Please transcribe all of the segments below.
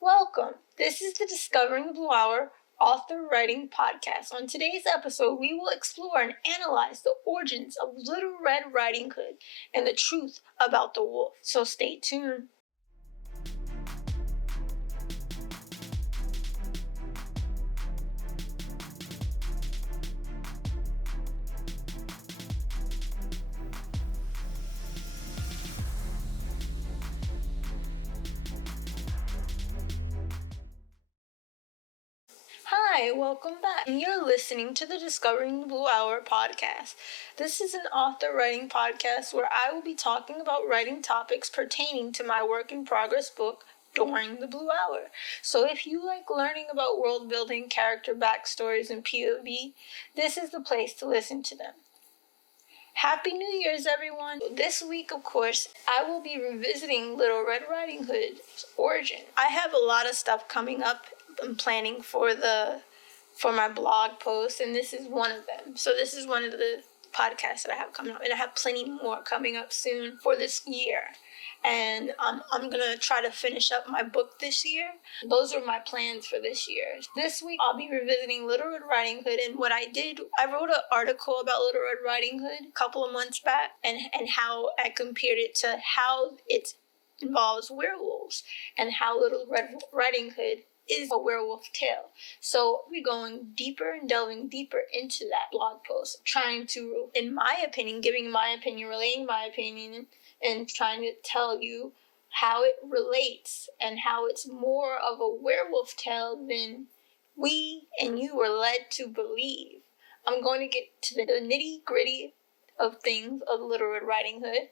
Welcome. This is the Discovering the Blue Hour author writing podcast. On today's episode, we will explore and analyze the origins of Little Red Riding Hood and the truth about the wolf. So stay tuned. Hi, welcome back. And you're listening to the Discovering the Blue Hour podcast. This is an author writing podcast where I will be talking about writing topics pertaining to my work in progress book, During the Blue Hour. So if you like learning about world building, character backstories, and POV, this is the place to listen to them. Happy New Year's, everyone! This week, of course, I will be revisiting Little Red Riding Hood's origin. I have a lot of stuff coming up. I'm planning for my blog post, and this is one of them. So this is one of the podcasts that I have coming up, and I have plenty more coming up soon for this year. And I'm going to try to finish up my book this year. Those are my plans for this year. This week, I'll be revisiting Little Red Riding Hood. And what I did, I wrote an article about Little Red Riding Hood a couple of months back and how I compared it to how it involves werewolves and how Little Red Riding Hood is a werewolf tale. So we're going deeper and delving deeper into that blog post, trying to, in my opinion, giving my opinion, relaying my opinion, and trying to tell you how it relates and how it's more of a werewolf tale than we and you were led to believe. I'm going to get to the nitty-gritty of things of Little Red Riding Hood,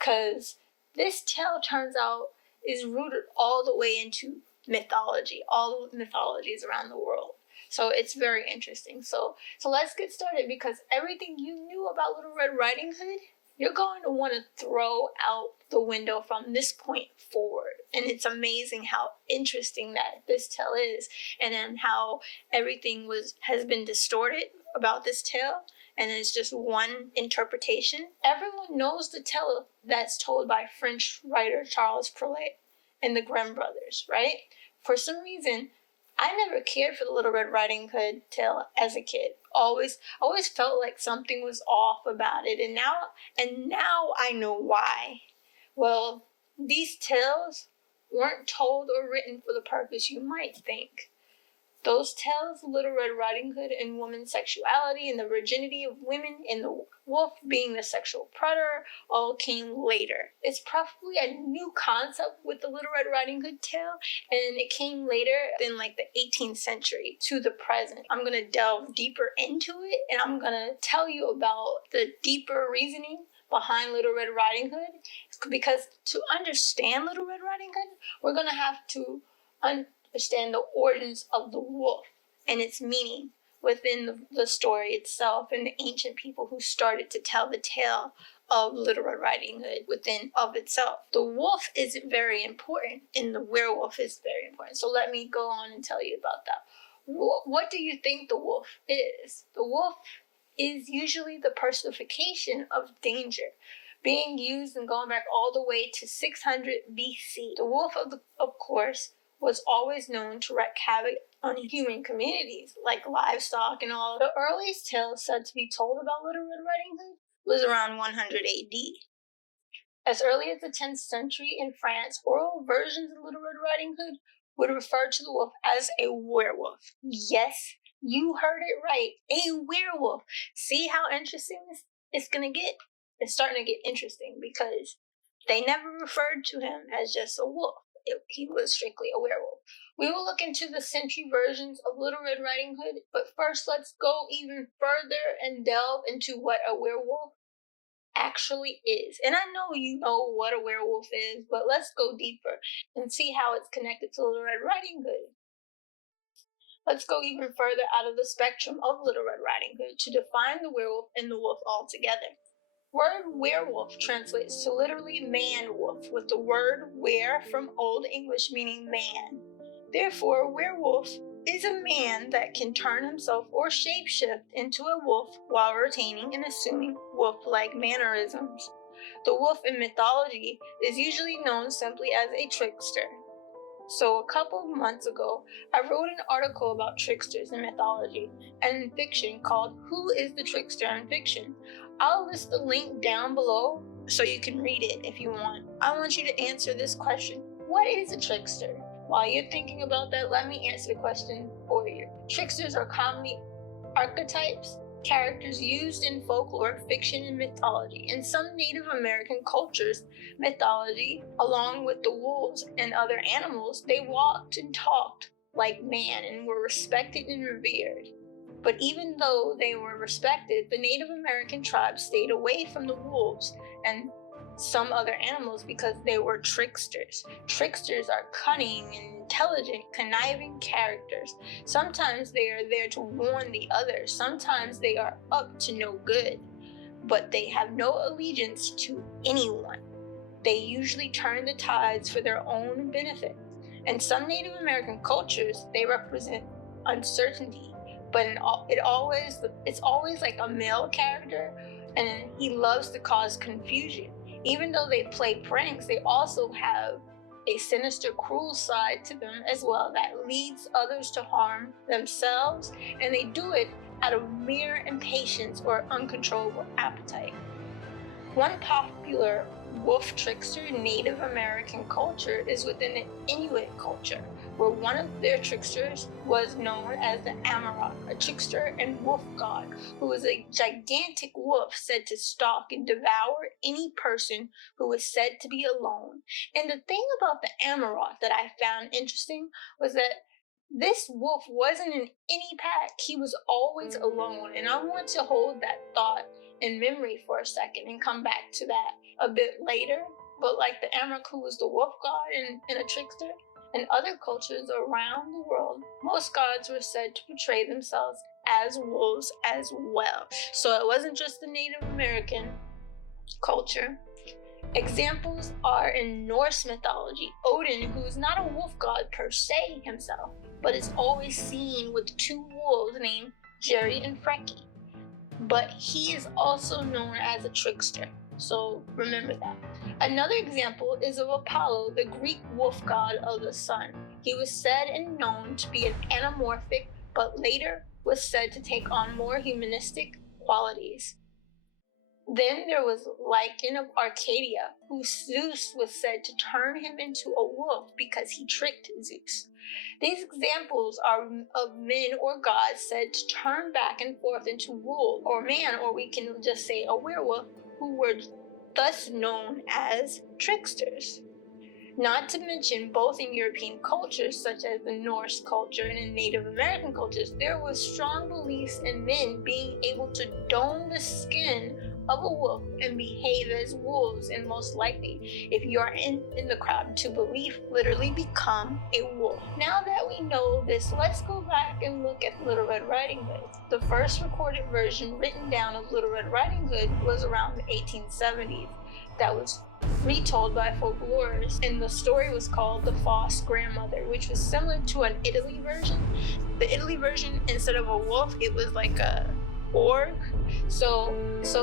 because this tale turns out is rooted all the way into mythology, all the mythologies around the world. So it's very interesting. So let's get started, because everything you knew about Little Red Riding Hood, you're going to want to throw out the window from this point forward. And it's amazing how interesting that this tale is, and then how everything has been distorted about this tale, and it's just one interpretation. Everyone knows the tale that's told by French writer Charles Perrault and the Grimm brothers, right? For some reason, I never cared for the Little Red Riding Hood tale as a kid. Always felt like something was off about it, and now I know why. Well, these tales weren't told or written for the purpose you might think. Those tales, Little Red Riding Hood and women's sexuality and the virginity of women and the wolf being the sexual predator, all came later. It's probably a new concept with the Little Red Riding Hood tale, and it came later in like the 18th century to the present. I'm going to delve deeper into it, and I'm going to tell you about the deeper reasoning behind Little Red Riding Hood, because to understand Little Red Riding Hood, we're going to have to understand the origins of the wolf and its meaning within the story itself, and the ancient people who started to tell the tale of Little Red Riding Hood within of itself. The wolf is very important, and the werewolf is very important. So let me go on and tell you about that. What do you think the wolf is? The wolf is usually the personification of danger, being used and going back all the way to 600 BC. The wolf, of course, was always known to wreak havoc on human communities, like livestock and all. The earliest tale said to be told about Little Red Riding Hood was around 100 AD. As early as the 10th century in France, oral versions of Little Red Riding Hood would refer to the wolf as a werewolf. Yes, you heard it right, a werewolf. See how interesting this is going to get? It's starting to get interesting, because they never referred to him as just a wolf. He was strictly a werewolf. We will look into the century versions of Little Red Riding Hood, but first let's go even further and delve into what a werewolf actually is. And I know you know what a werewolf is, but let's go deeper and see how it's connected to Little Red Riding Hood. Let's go even further out of the spectrum of Little Red Riding Hood to define the werewolf and the wolf altogether. Word werewolf translates to literally man-wolf, with the word were from Old English meaning man. Therefore, werewolf is a man that can turn himself or shapeshift into a wolf while retaining and assuming wolf-like mannerisms. The wolf in mythology is usually known simply as a trickster. So a couple of months ago, I wrote an article about tricksters in mythology and in fiction called Who is the Trickster in Fiction? I'll list the link down below so you can read it if you want. I want you to answer this question. What is a trickster? While you're thinking about that, let me answer the question for you. Tricksters are commonly archetypes, characters used in folklore, fiction, and mythology. In some Native American cultures, mythology, along with the wolves and other animals, they walked and talked like man and were respected and revered. But even though they were respected, the Native American tribes stayed away from the wolves and some other animals because they were tricksters. Tricksters are cunning and intelligent, conniving characters. Sometimes they are there to warn the others. Sometimes they are up to no good, but they have no allegiance to anyone. They usually turn the tides for their own benefit. In some Native American cultures, they represent uncertainty, but it's always like a male character, and he loves to cause confusion. Even though they play pranks, they also have a sinister, cruel side to them as well that leads others to harm themselves, and they do it out of mere impatience or uncontrollable appetite. One popular wolf trickster in Native American culture is within the Inuit culture, where one of their tricksters was known as the Amarok, a trickster and wolf god, who was a gigantic wolf said to stalk and devour any person who was said to be alone. And the thing about the Amarok that I found interesting was that this wolf wasn't in any pack. He was always alone. And I want to hold that thought in memory for a second and come back to that a bit later. But like the Amarok, who was the wolf god and a trickster, in other cultures around the world, most gods were said to portray themselves as wolves as well. So it wasn't just the Native American culture. Examples are in Norse mythology. Odin, who is not a wolf god per se himself, but is always seen with two wolves named Jerry and Freki. But he is also known as a trickster, so remember that. Another example is of Apollo, the Greek wolf god of the sun. He was said and known to be an anamorphic, but later was said to take on more humanistic qualities. Then there was Lycan of Arcadia, who Zeus was said to turn him into a wolf because he tricked Zeus. These examples are of men or gods said to turn back and forth into wolf or man, or we can just say a werewolf, who were thus known as tricksters. Not to mention, both in European cultures such as the Norse culture and in Native American cultures, there was strong beliefs in men being able to don the skin of a wolf and behave as wolves, and most likely, if you are in the crowd, to believe literally become a wolf. Now that we know this, let's go back and look at Little Red Riding Hood. The first recorded version written down of Little Red Riding Hood was around the 1870s. That was retold by folklorists, and the story was called The False Grandmother, which was similar to an Italy version. The Italy version, instead of a wolf, it was like a orc. So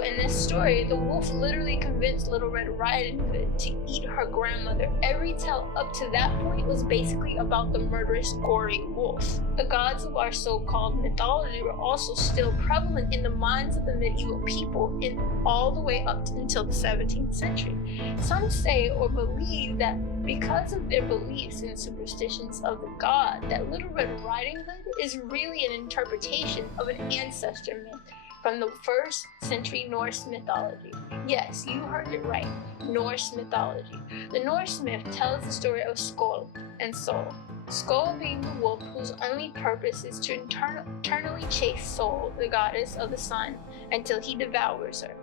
in this story, the wolf literally convinced Little Red Riding Hood to eat her grandmother. Every tale up to that point was basically about the murderous, gory wolf. The gods of our so-called mythology were also still prevalent in the minds of the medieval people all the way up until the 17th century. Some say or believe that because of their beliefs and superstitions of the god, that Little Red Riding Hood is really an interpretation of an ancestor myth from the 1st century Norse mythology. Yes, you heard it right, Norse mythology. The Norse myth tells the story of Skuld and Sol. Skuld being the wolf whose only purpose is to eternally chase Sol, the goddess of the sun, until he devours her.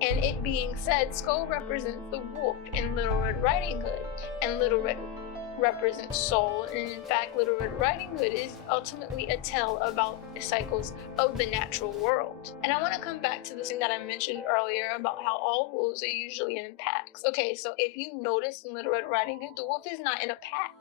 And it being said, Skuld represents the wolf in Little Red Riding Hood, and Little Red represents Sol, and in fact Little Red Riding Hood is ultimately a tale about the cycles of the natural world. And I want to come back to the thing that I mentioned earlier about how all wolves are usually in packs. Okay, so if you notice in Little Red Riding Hood, the wolf is not in a pack.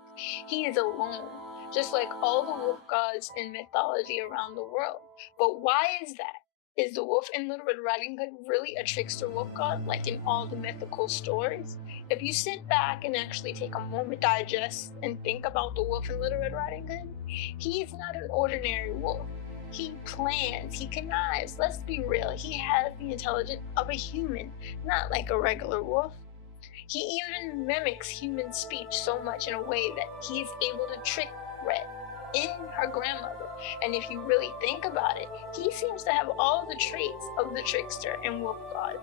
He is alone, just like all the wolf gods in mythology around the world. But why is that? Is the wolf in Little Red Riding Hood really a trickster wolf god like in all the mythical stories? If you sit back and actually take a moment, digest, and think about the wolf in Little Red Riding Hood, he is not an ordinary wolf. He plans, he connives, let's be real, he has the intelligence of a human, not like a regular wolf. He even mimics human speech so much in a way that he is able to trick Red in her grandmother. And if you really think about it, he seems to have all the traits of the trickster and wolf god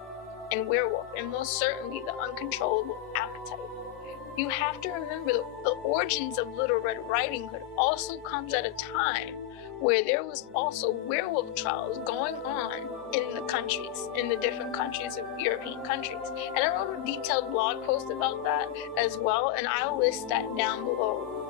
and werewolf, and most certainly the uncontrollable appetite. You have to remember the origins of Little Red Riding Hood also comes at a time where there was also werewolf trials going on in the different countries of European countries. And I wrote a detailed blog post about that as well, and I'll list that down below.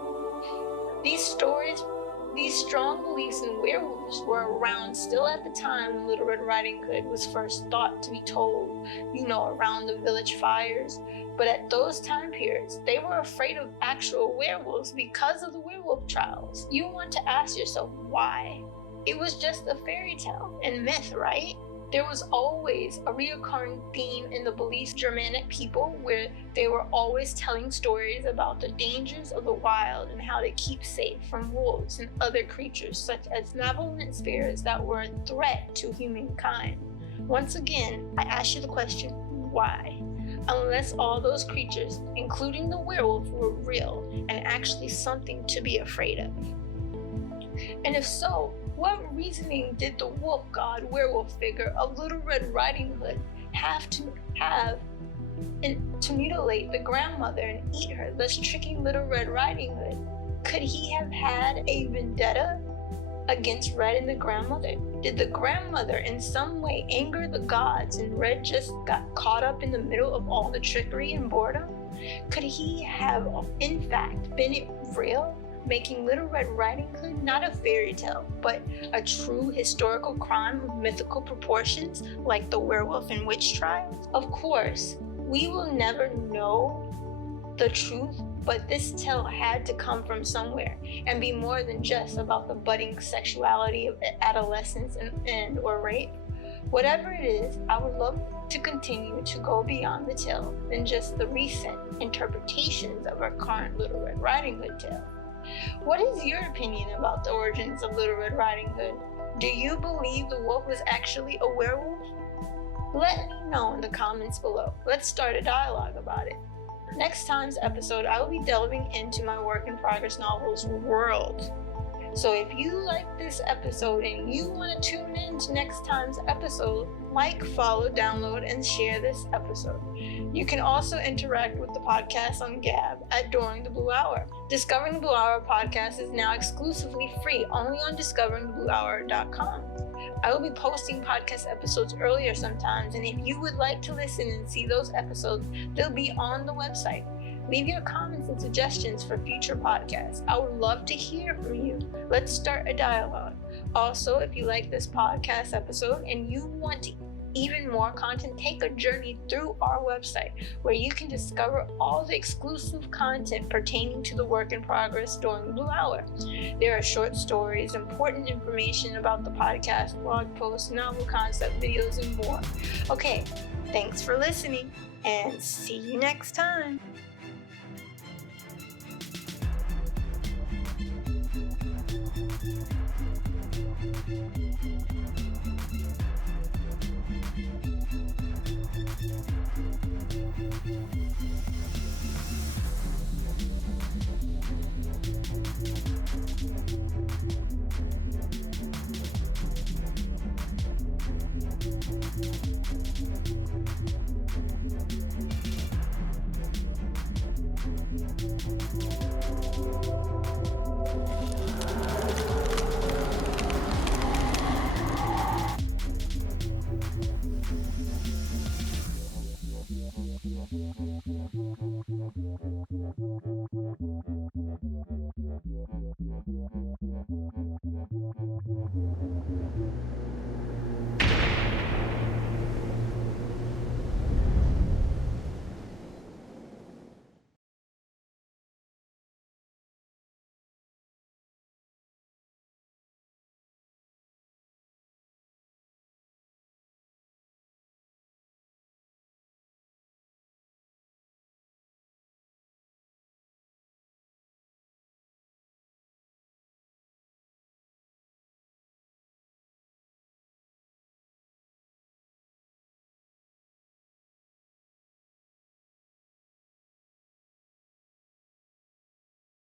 These strong beliefs in werewolves were around still at the time when Little Red Riding Hood was first thought to be told, around the village fires. But at those time periods, they were afraid of actual werewolves because of the werewolf trials. You want to ask yourself why? It was just a fairy tale and myth, right? There was always a reoccurring theme in the beliefs of Germanic people where they were always telling stories about the dangers of the wild and how to keep safe from wolves and other creatures such as malevolent spirits that were a threat to humankind. Once again, I ask you the question, why? Unless all those creatures, including the werewolf, were real and actually something to be afraid of. And if so, what reasoning did the wolf god werewolf figure of Little Red Riding Hood have to mutilate the grandmother and eat her, thus tricking Little Red Riding Hood? Could he have had a vendetta against Red and the grandmother? Did the grandmother in some way anger the gods and Red just got caught up in the middle of all the trickery and boredom? Could he have in fact been real, making Little Red Riding Hood not a fairy tale, but a true historical crime of mythical proportions like the werewolf and witch trials? Of course, we will never know the truth, but this tale had to come from somewhere and be more than just about the budding sexuality of adolescence and or rape. Whatever it is, I would love to continue to go beyond the tale than just the recent interpretations of our current Little Red Riding Hood tale. What is your opinion about the origins of Little Red Riding Hood? Do you believe the wolf was actually a werewolf? Let me know in the comments below. Let's start a dialogue about it. Next time's episode, I will be delving into my work in progress novel's world. So if you like this episode and you want to tune in to next time's episode, like, follow, download, and share this episode. You can also interact with the podcast on Gab at During the Blue Hour. Discovering the Blue Hour podcast is now exclusively free only on discoveringthebluehour.com. I will be posting podcast episodes earlier sometimes, and if you would like to listen and see those episodes, they'll be on the website. Leave your comments and suggestions for future podcasts. I would love to hear from you. Let's start a dialogue. Also, if you like this podcast episode and you want even more content, take a journey through our website where you can discover all the exclusive content pertaining to the work in progress during the Blue Hour. There are short stories, important information about the podcast, blog posts, novel concept videos, and more. Okay, thanks for listening and see you next time.